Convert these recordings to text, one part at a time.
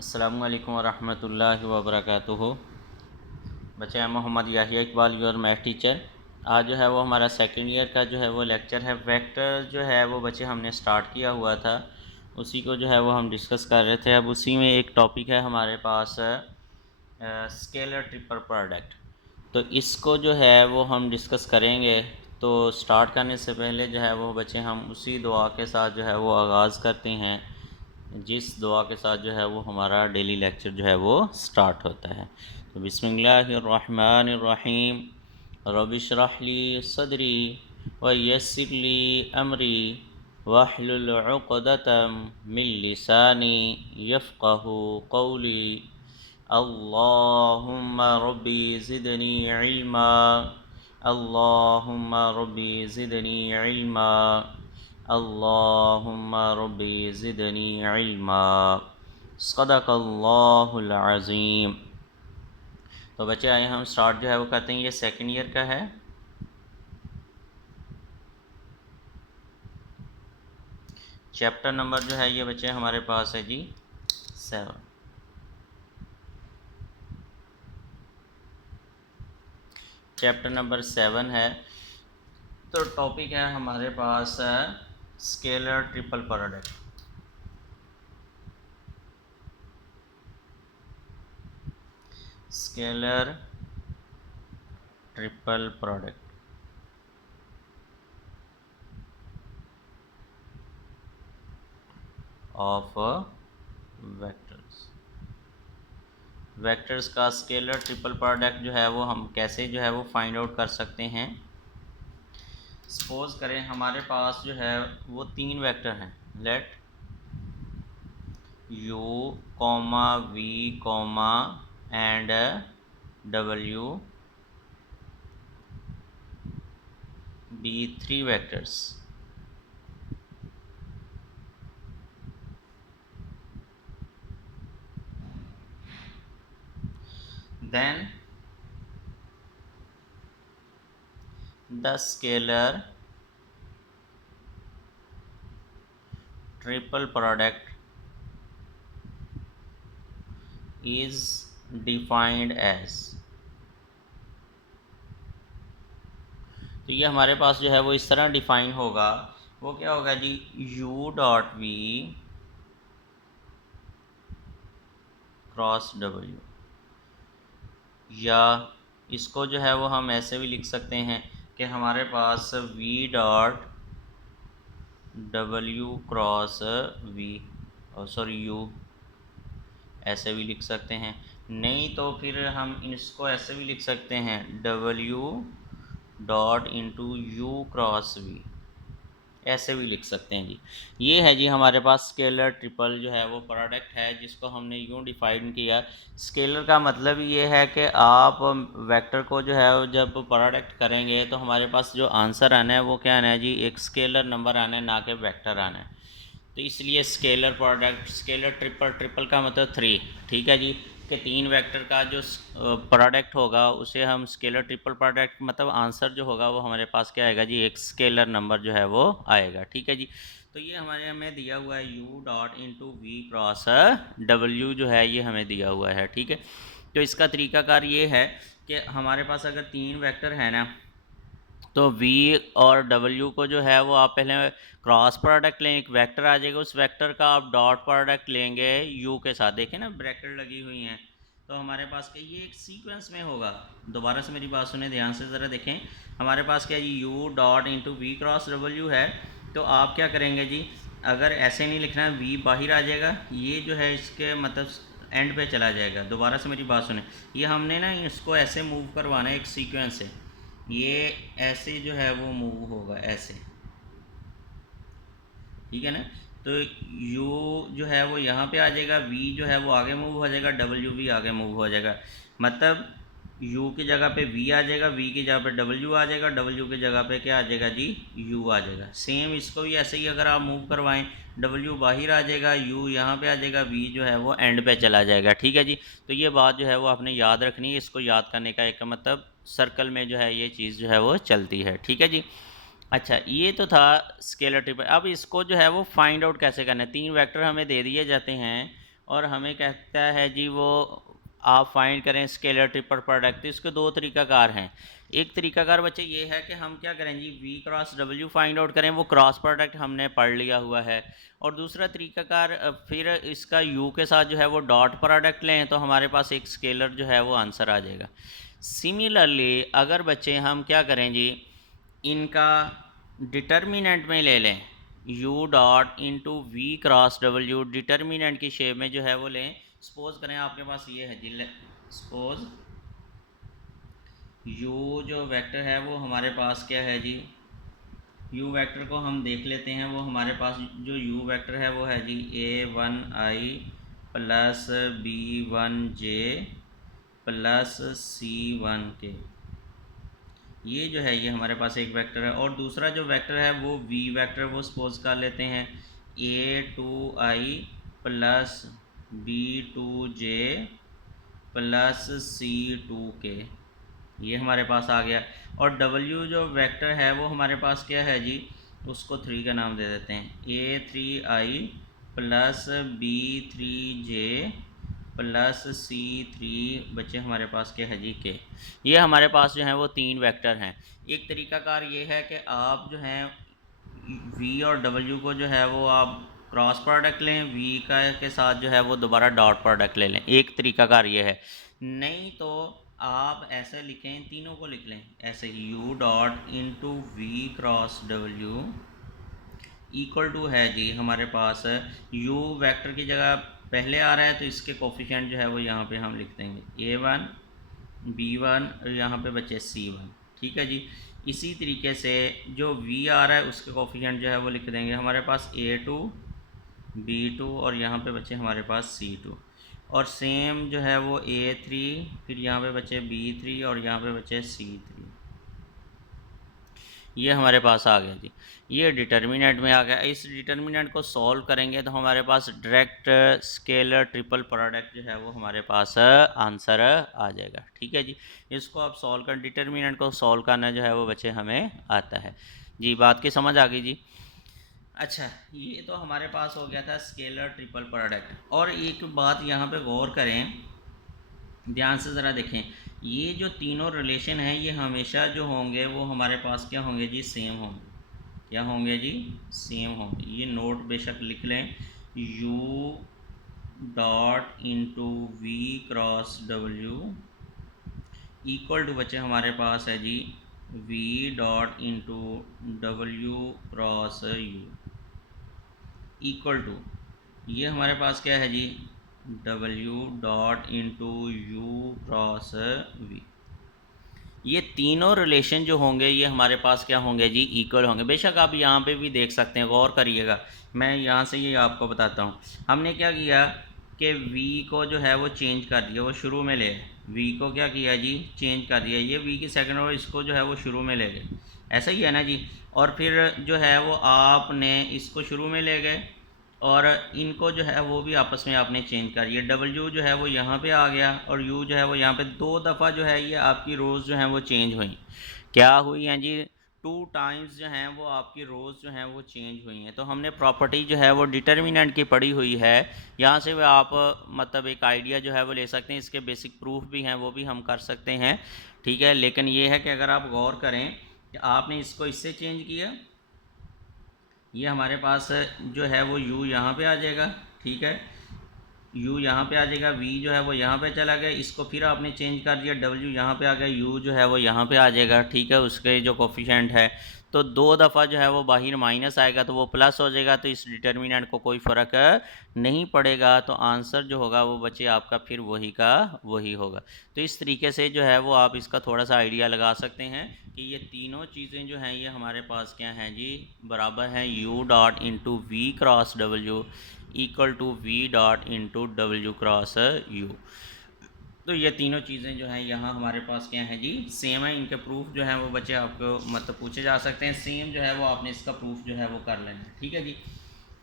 अस्सलामु अलैकुम वरहमतुल्लाहि वबरकातुहू। बच्चे, मैं Mohammad Yahya Iqbal, your math teacher. आज जो है वो हमारा सेकेंड ईयर का जो है वो लेक्चर है। वेक्टर जो है वो बच्चे हमने स्टार्ट किया हुआ था, उसी को जो है वो हम डिस्कस कर रहे थे। अब उसी में एक टॉपिक है हमारे पास, स्केलर ट्रिपल प्रोडक्ट। तो इसको जो है वो हम डिस्कस करेंगे। तो स्टार्ट करने से पहले जो है वो बच्चे हम उसी दुआ के साथ जो है वो आगाज़ करते हैं, जिस दुआ के साथ जो है वो हमारा डेली लेक्चर जो है वो स्टार्ट होता है। तो बिस्मिल्लाहिर्रहमानिर्रहीम। रबिशरह ली सदरी व यस्सिर ली अमरी वहलुल उक़दतम मिन लिसानी यफ़क़हू क़ौली। अल्लाहुम्मा रब्बी ज़िदनी इल्मा, अल्लाहुम्मा रब्बी ज़िदनी इल्मा, अल्लाहुम्मा रब्बी ज़िदनी इल्मा। सदक़ल्लाहुल अज़ीम। तो बच्चे आए हम स्टार्ट जो है वो करते हैं। ये सेकेंड ईयर का है। चैप्टर नंबर जो है ये बच्चे हमारे पास है जी 7। चैप्टर नंबर 7 है। तो टॉपिक है हमारे पास scalar triple product. Scalar triple product of vectors. Vectors का स्केलर ट्रिपल प्रोडक्ट जो है वो हम कैसे जो है वो फाइंड आउट कर सकते हैं। सपोज करें हमारे पास जो है वो 3 वेक्टर हैं। Let u, v, and w be 3 vectors. Then the scalar triple product is defined as। तो ये हमारे पास जो है वो इस तरह डिफाइन होगा। वो क्या होगा जी, u dot v cross w, या इसको जो है वो हम ऐसे भी लिख सकते हैं कि हमारे पास v dot w cross v, sorry u, ऐसे भी लिख सकते हैं। नहीं तो फिर हम इसको ऐसे भी लिख सकते हैं w dot into U cross V, ऐसे भी लिख सकते हैं जी। ये है जी हमारे पास स्केलर ट्रिपल जो है वो प्रोडक्ट है, जिसको हमने यूँ डिफाइन किया। स्केलर का मतलब ये है कि आप वेक्टर को जो है जब प्रोडक्ट करेंगे तो हमारे पास जो आंसर आना है वो क्या आना है जी, एक स्केलर नंबर आना है, ना कि वेक्टर आना है। तो इसलिए scalar product, scalar triple, triple का मतलब 3, ठीक है जी, कि 3 वेक्टर का जो प्रोडक्ट होगा उसे हम स्केलर ट्रिपल प्रोडक्ट, मतलब आंसर जो होगा वो हमारे पास क्या आएगा जी, एक स्केलर नंबर जो है वो आएगा, ठीक है जी। तो ये हमारे हमें दिया हुआ है u dot into we cross w जो है ये हमें दिया हुआ है, ठीक है। तो इसका तरीकाकार ये है कि हमारे पास अगर 3 वेक्टर है ना, तो v और w को जो है वो आप पहले क्रॉस प्रोडक्ट लें, एक वेक्टर आ जाएगा, उस वेक्टर का आप डॉट प्रोडक्ट लेंगे u के साथ। देखें ना ब्रैकेट लगी हुई हैं, तो हमारे पास क्या ये एक सीक्वेंस में होगा। दोबारा से मेरी बात सुने ध्यान से ज़रा देखें। हमारे पास क्या जी u dot into we cross w है। तो आप क्या करेंगे जी, अगर ऐसे नहीं लिखना है, v बाहर आ जाएगा, ये जो है इसके मतलब एंड पे चला जाएगा। दोबारा से मेरी बात सुने, ये हमने ना इसको ऐसे मूव करवाना है एक सीक्वेंस से। ये ऐसे जो है वो मूव होगा ऐसे, ठीक है ना। तो u जो है वो यहाँ पे आ जाएगा, v जो है वो आगे मूव हो जाएगा, w भी आगे मूव हो जाएगा। मतलब u की जगह पे v आ जाएगा, v की जगह पे w आ जाएगा, w की जगह पे क्या आ जाएगा जी, u आ जाएगा। सेम इसको भी ऐसे ही अगर आप मूव करवाएं, w बाहर आ जाएगा, u यहाँ पे आ जाएगा, v जो है वो एंड पे चला जाएगा, ठीक है जी। तो ये बात जो है वो आपने याद रखनी है। इसको याद करने का एक मतलब सर्कल में जो है ये चीज़ जो है वो चलती है, ठीक है जी। अच्छा, ये तो था स्केलर ट्रिपल। अब इसको जो है वो फाइंड आउट कैसे करना है। 3 वेक्टर हमें दे दिए जाते हैं और हमें कहता है जी वो आप फाइंड करें स्केलर ट्रिपल प्रोडक्ट। इसके दो तरीकाकार हैं। एक तरीकाकार बच्चे ये है कि हम क्या करें जी v cross w find out करें, वो क्रॉस प्रोडक्ट हमने पढ़ लिया हुआ है। और दूसरा तरीकाकार फिर इसका u के साथ जो है वो डॉट प्रोडक्ट लें तो हमारे पास एक स्केलर जो है वो आंसर आ जाएगा। सिमिलरली अगर बच्चे हम क्या करें जी, इनका डिटर्मिनेंट में ले लें u dot into we cross w, determinant की शेप में जो है वो लें। सपोज करें आपके पास ये है जी, सपोज u जो वेक्टर है वो हमारे पास क्या है जी, u वेक्टर को हम देख लेते हैं। वो हमारे पास जो u वेक्टर है वो है जी a1i plus b1j plus c1k। ये जो है ये हमारे पास एक वेक्टर है। और दूसरा जो वेक्टर है वो v वेक्टर, वो सपोज कर लेते हैं a2i plus b2j plus c2k, ये हमारे पास आ गया। और w जो वेक्टर है वो हमारे पास क्या है जी, उसको 3 का नाम दे देते हैं a3i plus b3j plus c3 बच्चे हमारे पास क्या है जी के। ये हमारे पास जो है वो 3 वेक्टर हैं। एक तरीकाकार ये है कि आप जो हैं v और w को जो है वो आप क्रॉस प्रोडक्ट लें, v का के साथ जो है वो दोबारा डॉट प्रोडक्ट ले लें। एक तरीकाकार ये है। नहीं तो आप ऐसे लिखें, तीनों को लिख लें ऐसे ही, u dot into we cross w equal to है जी हमारे पास u वेक्टर की जगह पहले आ रहा है तो इसके कोफिशिएंट जो है वो यहाँ पे हम लिख देंगे a1 b1 और यहाँ पे बचे c1। ठीक है जी। इसी तरीके से जो v आ रहा है उसके कोफिशिएंट जो है वो लिख देंगे हमारे पास a2 b2 और यहाँ पे बचे हमारे पास c2। और सेम जो है वो a3, फिर यहाँ पे बचे b3 और यहाँ पे बचे c3। ये हमारे पास आ गया जी, ये डिटर्मिनेंट में आ गया। इस डिटर्मिनेंट को सॉल्व करेंगे तो हमारे पास डायरेक्ट स्केलर ट्रिपल प्रोडक्ट जो है वो हमारे पास आंसर आ जाएगा। ठीक है जी। इसको आप सॉल्व कर, डिटर्मिनेंट को सॉल्व करना जो है वो बच्चे हमें आता है जी। बात की समझ आ गई जी। अच्छा, ये तो हमारे पास हो गया था स्केलर ट्रिपल प्रोडक्ट। और एक बात यहाँ पे गौर करें, ध्यान से ज़रा देखें, ये जो तीनों रिलेशन हैं ये हमेशा जो होंगे वो हमारे पास क्या होंगे जी, सेम होंगे। क्या होंगे जी, सेम होंगे। ये नोट बेशक लिख लें, u dot into we cross w equal to बच्चे हमारे पास है जी v dot into w cross u equal to, ये हमारे पास क्या है जी, w dot into u cross v। ये तीनों रिलेशन जो होंगे ये हमारे पास क्या होंगे जी, इक्वल होंगे। बेशक आप यहाँ पे भी देख सकते हैं, गौर करिएगा। मैं यहाँ से ये आपको बताता हूँ। हमने क्या किया कि v को जो है वो चेंज कर दिया, वो शुरू में ले, v को क्या किया जी, चेंज कर दिया। ये v की सेकंड और इसको जो है वो शुरू में ले गए, ऐसा ही है ना जी। और फिर जो है वो आपने इसको शुरू में ले गए और इनको जो है वो भी आपस में आपने चेंज कर दिया। w जो है वो यहाँ पे आ गया और u जो है वो यहाँ पे। 2 दफ़ा जो है ये आपकी रोज़ जो हैं वो चेंज हुई। क्या हुई हैं जी, 2 टाइम्स जो हैं वो आपकी रोज़ जो हैं वो चेंज हुई हैं। तो हमने प्रॉपर्टी जो है वो डिटर्मिनेंट की पढ़ी हुई है। यहाँ से आप मतलब एक आइडिया जो है वो ले सकते हैं। इसके बेसिक प्रूफ भी हैं, वो भी हम कर सकते हैं। ठीक है, लेकिन ये है कि अगर आप गौर करें कि आपने इसको इससे चेंज किया, ये हमारे पास जो है वो u यहाँ पे आ जाएगा। ठीक है, u यहाँ पे आ जाएगा, v जो है वो यहाँ पे चला गया, इसको फिर आपने चेंज कर दिया, w यहाँ पे आ गया, u जो है वो यहाँ पे आ जाएगा। ठीक है, उसके जो कोफिशिएंट है तो 2 दफ़ा जो है वो बाहर माइनस आएगा तो वो प्लस हो जाएगा। तो इस डिटर्मिनेंट को कोई फ़र्क नहीं पड़ेगा। तो आंसर जो होगा वो बच्चे आपका फिर वही का वही होगा। तो इस तरीके से जो है वो आप इसका थोड़ा सा आइडिया लगा सकते हैं कि ये तीनों चीज़ें जो हैं ये हमारे पास क्या हैं जी, बराबर हैं u dot into we cross w equal to v dot into w cross u। तो ये तीनों चीज़ें जो हैं यहाँ हमारे पास क्या हैं जी, सेम है। इनके प्रूफ जो हैं वो बच्चे आपको मतलब पूछे जा सकते हैं। सेम जो है वो आपने इसका प्रूफ जो है वो कर लेना है। ठीक है जी।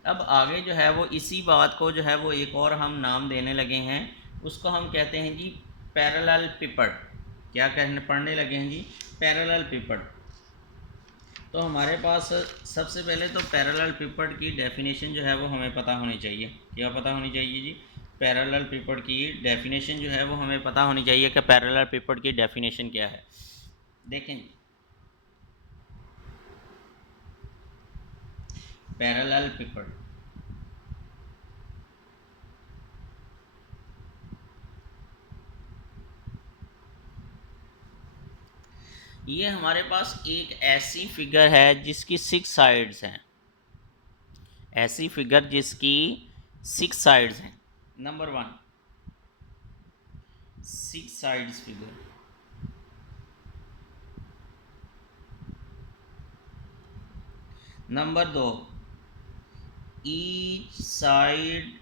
अब आगे जो है वो इसी बात को जो है वो एक और हम नाम देने लगे हैं, उसको हम कहते हैं जी पैरेलल पिपट। क्या कहने पढ़ने लगे हैं जी, पैरेलल पिपट। तो हमारे पास सबसे पहले तो पैरेलल पिपट की डेफिनेशन जो है वो हमें पता होनी चाहिए। क्या पता होनी चाहिए जी, पैरेलल पेपर की डेफिनेशन जो है वो हमें पता होनी चाहिए कि पैरेलल पेपर की डेफिनेशन क्या है। देखें, पैरेलल पेपर ये हमारे पास एक ऐसी फिगर है जिसकी 6 साइड्स हैं, ऐसी फिगर जिसकी 6 साइड्स हैं। Number 1, 6 sides figure. Number 2, each side,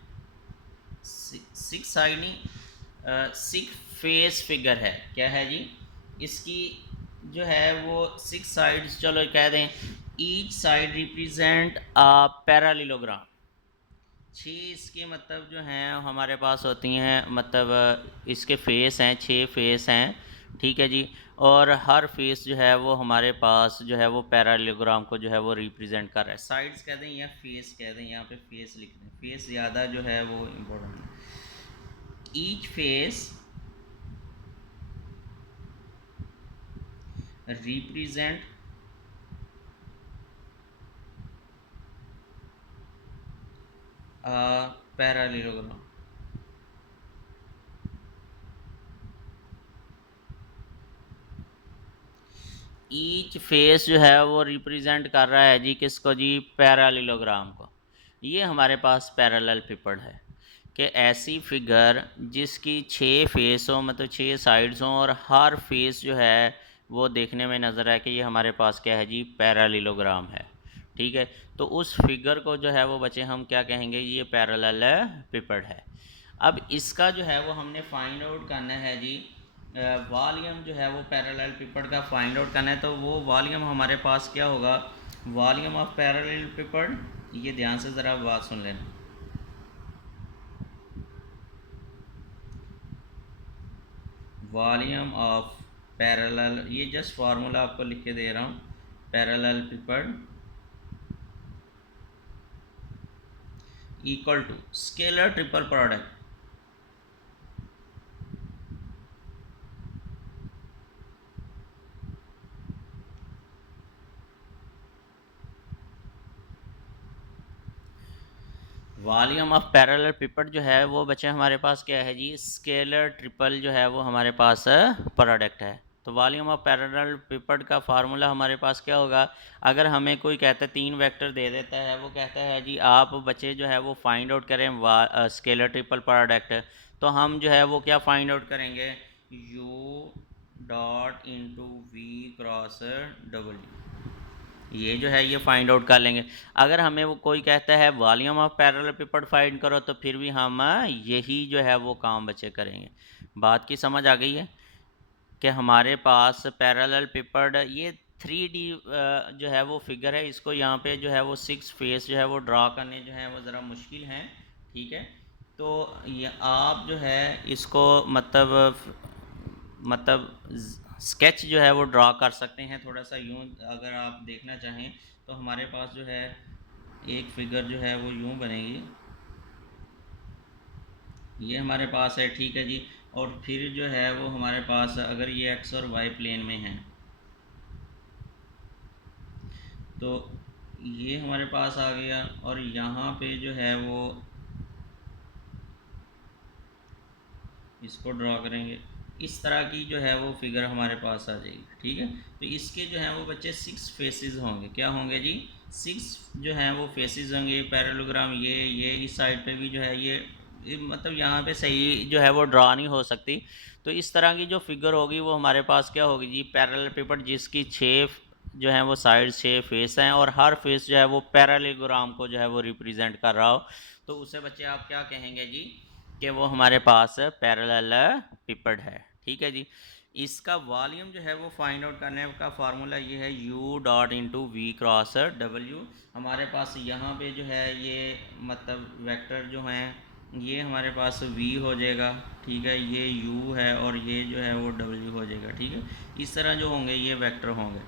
6 side नहीं, 6 फेस फिगर है। क्या है जी? इसकी जो है वो 6 साइड्स, चलो कह दें each side represent a parallelogram. 6 इसके मतलब जो हैं हमारे पास होती हैं, मतलब इसके फेस हैं, 6 फेस हैं, ठीक है जी। और हर फेस जो है वो हमारे पास जो है वो पैरालेलोग्राम को जो है वो रिप्रेजेंट कर रहा है। साइड्स कह दें या फेस कह दें, यहाँ पे फेस लिख दें, फेस ज़्यादा जो है वो इम्पोर्टेंट है। Each face represent parallelogram. Each face जो है वो रिप्रेजेंट कर रहा है जी किसको जी? पैरालेलोग्राम को। ये हमारे पास पैरेलल पेपर है कि ऐसी फिगर जिसकी 6 फेस हो, मतलब 6 साइड्स हों, और हर फेस जो है वो देखने में नज़र आए कि ये हमारे पास क्या है जी? पैरालेलोग्राम है, ठीक है। तो उस फिगर को जो है वो बच्चे हम क्या कहेंगे? ये पैरेलल पेपर है। अब इसका जो है वो हमने फाइंड आउट करना है जी, वॉल्यूम जो है वो पैरेलल पेपर का फाइंड आउट करना है। तो वो वॉल्यूम हमारे पास क्या होगा? वॉल्यूम ऑफ पैरेलल पेपर, ये ध्यान से ज़रा बात सुन लेना। वॉल्यूम ऑफ पैरेलल, ये जस्ट फार्मूला आपको लिख के दे रहा हूँ, parallelepiped equal to scalar triple product. Volume of parallel paper जो है वो बच्चे हमारे पास क्या है जी? स्केलर ट्रिपल जो है वो हमारे पास प्रोडक्ट है। तो वॉल्यूम ऑफ पैरेलल पेपर का फार्मूला हमारे पास क्या होगा? अगर हमें कोई कहता है 3 वेक्टर दे देता है, वो कहता है जी आप बच्चे जो है वो फाइंड आउट करें स्केलर ट्रिपल प्रोडक्ट, तो हम जो है वो क्या फाइंड आउट करेंगे? u dot into we cross डब्ल्यू, ये जो है ये फाइंड आउट कर लेंगे। अगर हमें वो कोई कहता है volume of parallel paper find करो, तो फिर भी हम यही जो है वो काम बच्चे करेंगे। बात की समझ आ गई है कि हमारे पास पैरेलल पेपर ये 3D जो है वो फिगर है। इसको यहाँ पे जो है वो 6 फेस जो है वो ड्रा करने जो है वो ज़रा मुश्किल हैं, ठीक है। तो ये आप जो है इसको मतलब स्केच जो है वो ड्रा कर सकते हैं थोड़ा सा यूँ, अगर आप देखना चाहें तो हमारे पास जो है एक फिगर जो है वो यूँ बनेगी, ये हमारे पास है, ठीक है जी। और फिर जो है वो हमारे पास अगर ये एक्स और वाई प्लेन में है तो ये हमारे पास आ गया, और यहाँ पे जो है वो इसको ड्रॉ करेंगे, इस तरह की जो है वो फिगर हमारे पास आ जाएगी, ठीक है। तो इसके जो हैं वो बच्चे 6 फेसेस होंगे। क्या होंगे जी? 6 जो हैं वो फेसेस होंगे। पैरेललोग्राम ये इस साइड पे भी जो है ये मतलब यहाँ पे सही जो है वो ड्रा नहीं हो सकती। तो इस तरह की जो फिगर होगी वो हमारे पास क्या होगी जी? पैरेलल पेपर जिसकी 6 जो है वो साइड 6 फेस हैं, और हर फेस जो है वो पैरेललोग्राम को जो है वो रिप्रेजेंट कर रहा हो, तो उसे बच्चे आप क्या कहेंगे जी? कि वो हमारे पास पैरेलल पेपर्ड है, ठीक है जी। इसका वॉल्यूम जो है वो फाइंड आउट करने का फार्मूला ये है u dot into we cross w। हमारे पास यहाँ पे जो है ये मतलब वेक्टर जो हैं ये हमारे पास v हो जाएगा, ठीक है, ये u है, और ये जो है वो w हो जाएगा, ठीक है। इस तरह जो होंगे ये वेक्टर होंगे,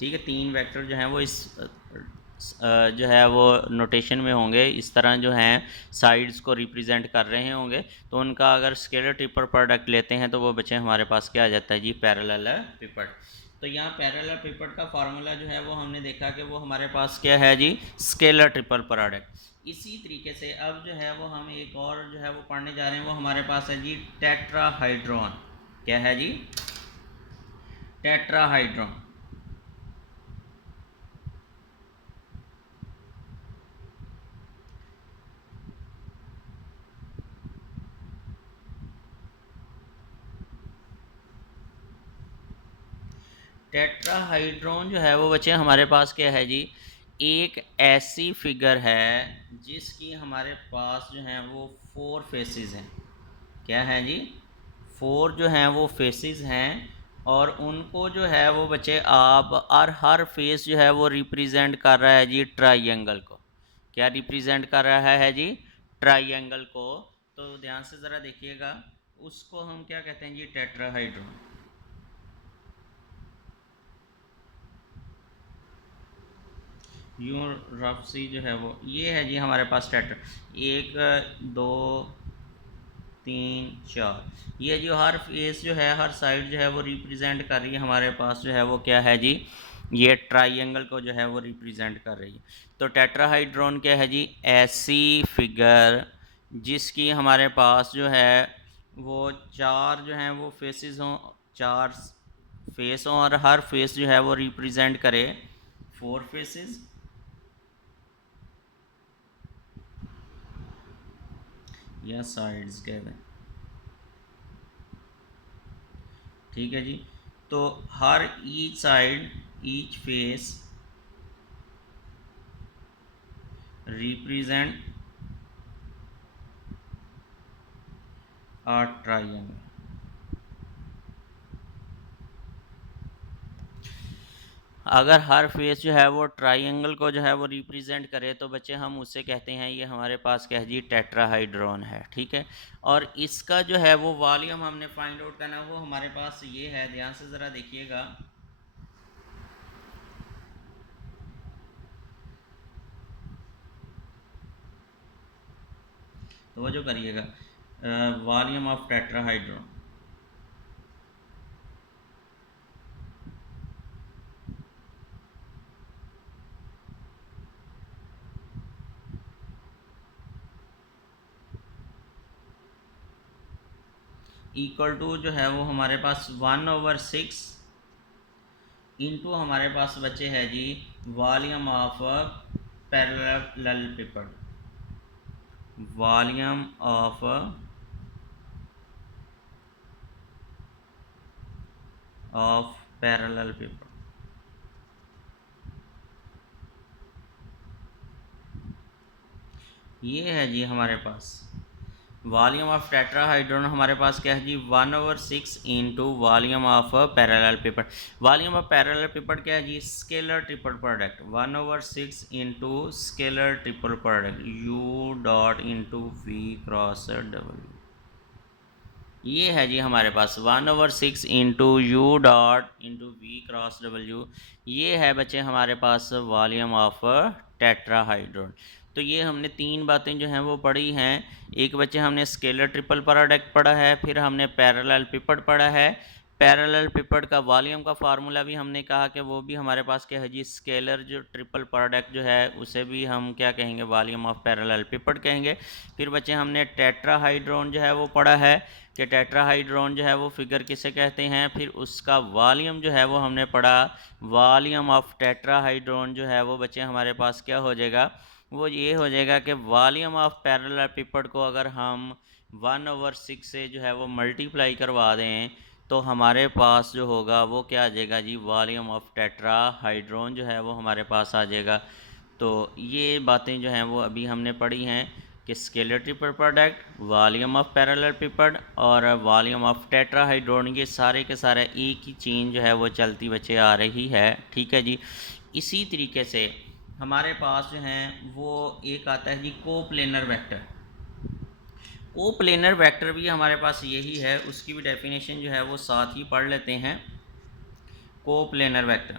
ठीक है। 3 वेक्टर जो हैं वो इस जो है वो नोटेशन में होंगे, इस तरह जो हैं साइड्स को रिप्रेजेंट कर रहे होंगे, तो उनका अगर स्केलर ट्रिपल प्रोडक्ट लेते हैं तो वो बच्चे हमारे पास क्या आ जाता है जी, पैरेलल पिपट। तो यहाँ पैरेलल पिपट का फार्मूला जो है वो हमने देखा कि वो हमारे पास क्या है जी, स्केलर ट्रिपल प्रोडक्ट। इसी तरीके से अब जो है वो हम एक और जो है वो पढ़ने जा रहे हैं, वो हमारे पास है जी टेट्राहाइड्रॉन। क्या है जी, टेट्राहाइड्रॉन। टेट्राहाइड्रॉन जो है वो बच्चे हमारे पास क्या है जी, एक ऐसी फिगर है जिसकी हमारे पास जो है वो 4 फेसेस हैं। क्या है जी, 4 जो हैं वो फेसेस हैं, और उनको जो है वो बच्चे आप और हर फेस जो है वो रिप्रेजेंट कर रहा है जी ट्राइंगल को। क्या रिप्रेजेंट कर रहा है जी, ट्राइंगल को। तो ध्यान से ज़रा देखिएगा, उसको हम क्या कहते हैं जी, टेट्राहाइड्रॉन। यूँ रफ सी जो है वो ये है जी हमारे पास टेट्रा, 1 2 3 4, ये जो हर फेस जो है, हर साइड जो है वो रिप्रेजेंट कर रही है हमारे पास जो है वो क्या है जी, ये ट्राइंगल को जो है वो रिप्रेजेंट कर रही है। तो टेट्राहाइड्रॉन क्या है जी, ऐसी फिगर जिसकी हमारे पास जो है वो 4 जो हैं वो फेसेस हों, 4 फेस हों, और हर फेस जो है वो रिप्रेजेंट करे 4 फेसेस या साइड्स कहते हैं। ठीक है जी, तो हर each side, each face represent a triangle. अगर हर फेस जो है वो ट्रायंगल को जो है वो रिप्रेजेंट करे तो बच्चे हम उससे कहते हैं ये हमारे पास क्या है जी, टेट्राहाइड्रॉन है। ठीक है, और इसका जो है वो वॉल्यूम हमने फाइंड आउट करना, वो हमारे पास ये है, ध्यान से ज़रा देखिएगा। तो वो जो करिएगा, वॉल्यूम ऑफ टेट्राहाइड्रॉन इक्वल टू जो है वो हमारे पास 1/6 इंटू हमारे पास बचे है जी volume of parallel paper, volume of parallel paper. ये है जी हमारे पास वॉल्यूम ऑफ टेट्राहाइड्रोन, हमारे पास क्या है जी 1/6 into volume of parallel paper. Volume of parallel paper क्या है जी, scalar triple product, 1/6 into scalar triple product U dot into V cross W। ये है जी हमारे पास 1/6 into U dot into V cross W। ये है बच्चे हमारे पास वॉल्यूम ऑफ टेट्राहाइड्रोन। तो ये हमने 3 बातें जो हैं वो पढ़ी हैं। एक बच्चे हमने स्केलर ट्रिपल प्रोडक्ट पढ़ा है, फिर हमने पैरेलल पिपट पढ़ा है। पैरेलल पिपट का वॉल्यूम का फार्मूला भी हमने कहा कि वो भी हमारे पास क्या है जी, स्केलर जो ट्रिपल प्रोडक्ट जो है उसे भी हम क्या कहेंगे, वॉल्यूम ऑफ पैरेलल पिपट कहेंगे। फिर बच्चे हमने टेट्राहाइड्रोन जो है वो पढ़ा है कि टेट्राहाइड्रोन जो है वो फिगर किसे कहते हैं। फिर उसका वॉल्यूम जो है वो हमने पढ़ा, वॉल्यूम ऑफ टेट्राहाइड्रोन जो है वो बच्चे हमारे पास क्या हो जाएगा, वो ये हो जाएगा कि वॉल्यूम ऑफ पैरेलल पिपट को अगर हम 1/6 से जो है वो मल्टीप्लाई करवा दें तो हमारे पास जो होगा वो क्या आ जाएगा जी, वॉल्यूम ऑफ टेट्राहाइड्रोन जो है वो हमारे पास आ जाएगा। तो ये बातें जो हैं वो अभी हमने पढ़ी हैं कि scalar triple product, volume of parallel पिपट और वॉल्यूम ऑफ टेट्राहाइड्रोन, ये सारे के सारे एक ही चेन जो है वो चलती बच्चे आ रही है। ठीक है जी, इसी तरीके से हमारे पास जो हैं वो एक आता है जी कोप्लेनर वेक्टर। कोप्लेनर वेक्टर भी हमारे पास यही है, उसकी भी डेफिनेशन जो है वो साथ ही पढ़ लेते हैं। कोप्लेनर वेक्टर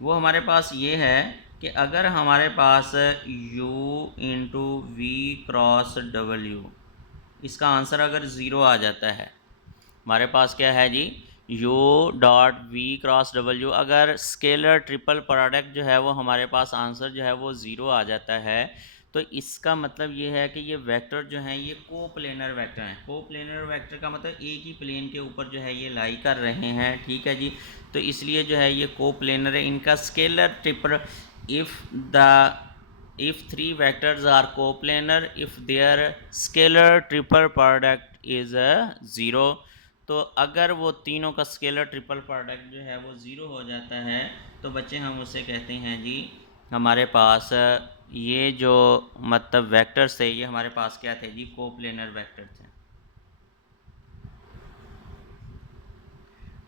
वो हमारे पास ये है कि अगर हमारे पास u इंटू वी क्रॉस डब्ल्यू, इसका आंसर अगर ज़ीरो आ जाता है, हमारे पास क्या है जी, u डॉट वी क्रॉस डब्ल्यू, अगर स्केलर ट्रिपल प्रोडक्ट जो है वो हमारे पास आंसर जो है वो ज़ीरो आ जाता है, तो इसका मतलब ये है कि ये वेक्टर जो हैं ये कोप्लेनर वेक्टर हैं। कोप्लेनर वेक्टर का मतलब एक ही प्लेन के ऊपर जो है ये लाई कर रहे हैं, ठीक है जी। तो इसलिए जो है ये कोप्लेनर है। इनका scalar triple, if three vectors are coplanar, if their scalar triple product is a zero, तो अगर वो तीनों का स्केलर ट्रिपल प्रोडक्ट जो है वो ज़ीरो हो जाता है, तो बच्चे हम उसे कहते हैं जी, हमारे पास ये जो मतलब वेक्टर्स थे ये हमारे पास क्या थे जी, कोप्लेनर वेक्टर थे।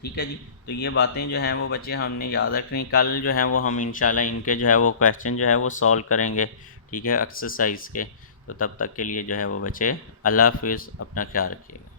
ठीक है जी। तो ये बातें जो हैं वो बच्चे हमने याद रखनी। कल जो है वो हम इंशाल्लाह इनके जो है वो क्वेश्चन जो है वो सॉल्व करेंगे, ठीक है, एक्सरसाइज के। तो तब तक के लिए जो है वो बच्चे अल्लाह हाफिज़, अपना ख्याल रखिएगा।